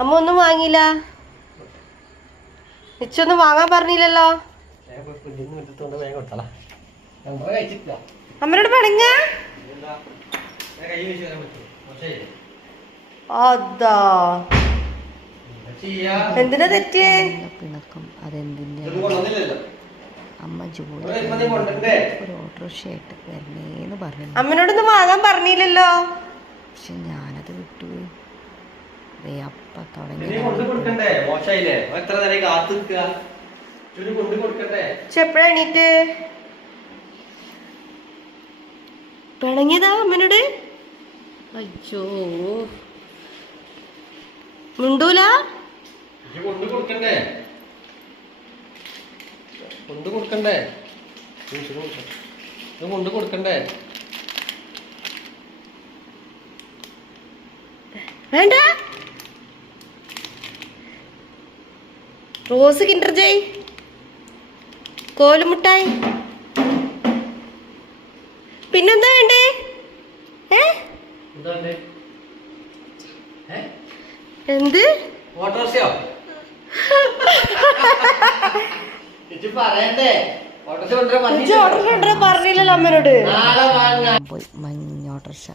അമ്മ ഒന്നും വാങ്ങിയില്ല. നിച്ചൊന്നും വാങ്ങാൻ പറഞ്ഞില്ലല്ലോ. അമ്മനോട് പണങ്ങ. അതാ എന്തിനാ തെറ്റ്? പിണക്കം അതെന്തിന്റെ? അമ്മ ജോലി ഒരു ഓട്ടോറിക്ഷയായിട്ട് വരണേന്ന് പറഞ്ഞു. അമ്മനോടൊന്നും വാങ്ങാൻ പറഞ്ഞില്ലല്ലോ. പക്ഷെ ഞാനത് വിട്ടുപോയി. അപ്പ തുടങ്ങി. എപ്പോഴാ എണീറ്റ്? പിണങ്ങിയതാ അമ്മനോട്? അയ്യോ മുണ്ടൂല. വേണ്ട. റോസ് കിൻഡർ ജോയ് കോലുമുട്ടായി പിന്നെന്താ വേണ്ടേ? എന്ത് പറഞ്ഞില്ലല്ലോ അമ്മനോട്. പോയി മഞ്ഞ ഓട്ടോറിക്ഷ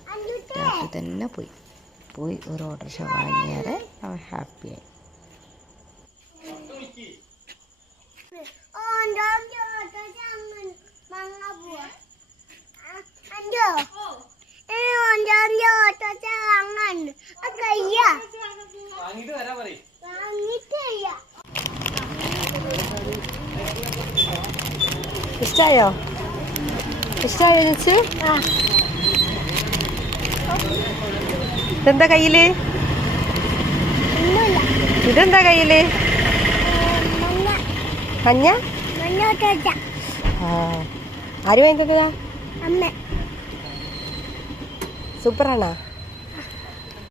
രാത്രി തന്നെ പോയി ഒരു ഓട്ടോറിക്ഷ വാങ്ങിയാൽ അവൻ ഹാപ്പിയായി. ഇഷ്ടായോ? ഇഷ്ടായോ ചേച്ചി? ഇതെന്താ കയ്യില്? ഇതെന്താ കയ്യില്? മഞ്ഞ. ആര് വാങ്ങിത്തതാ? സൂപ്പറാണോ?